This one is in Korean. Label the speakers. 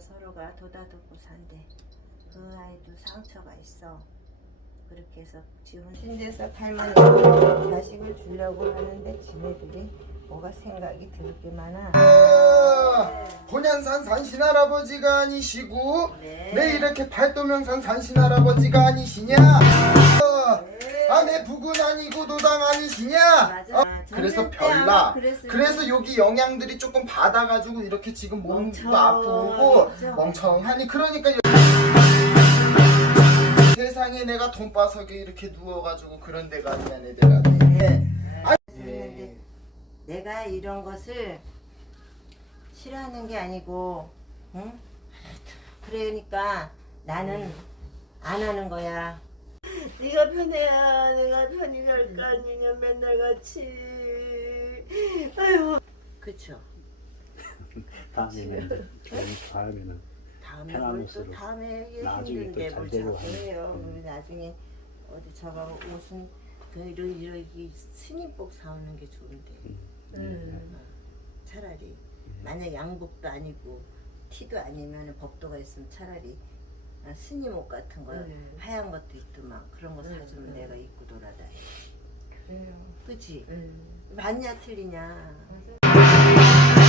Speaker 1: 서로가 도다도고 산대. 그 아이도 상처가 있어. 그렇게 해서 지훈 침대에서 탈만 자식을 주려고 하는데 지네들이 뭐가 생각이 들게 많아.
Speaker 2: 아, 본연산 산신 할아버지가 아니시고
Speaker 1: 네.
Speaker 2: 왜 이렇게 팔도명산 산신 할아버지가 아니시냐? 어, 아, 내 북은 아니고 노당 아니시냐?
Speaker 1: 맞아.
Speaker 2: 어? 그래서 별나.
Speaker 1: 그랬을
Speaker 2: 그래서 여기 영양들이 조금 받아가지고 이렇게 지금 몸도 아프고
Speaker 1: 멍청하죠.
Speaker 2: 멍청하니 그러니까 여- 세상에 내가 돈바석에 이렇게 누워가지고 그런 데가 아니야 내가. 네.
Speaker 1: 했는데 내가 이런 것을 싫어하는 게 아니고, 응? 그러니까 나는 안 하는 거야. 네가 편해야 내가 편히 갈 거 아니냐 맨날 같이. 아유. 그쵸.
Speaker 3: 다음에는 다음에는
Speaker 1: 다음에
Speaker 3: 편한
Speaker 1: 뭘또
Speaker 3: 옷으로
Speaker 1: 다음에 이게
Speaker 3: 나중에 또잘
Speaker 1: 뭘
Speaker 3: 되고
Speaker 1: 자꾸. 해요.
Speaker 3: 음.
Speaker 1: 우리 나중에 어디 저가 옷은 그 이런 이런 이 스님복 사오는 게 좋은데.
Speaker 3: 음.
Speaker 1: 어, 차라리 만약 양복도 아니고 티도 아니면 법도가 있으면 차라리 아, 스님 옷 같은 거
Speaker 4: 음.
Speaker 1: 하얀 것도 있더만 그런 거
Speaker 4: 음,
Speaker 1: 사주면
Speaker 4: 음.
Speaker 1: 내가 입고 돌아다니.
Speaker 4: 그래요.
Speaker 1: 그치?
Speaker 4: 음.
Speaker 1: 맞냐 틀리냐?
Speaker 4: 맞아.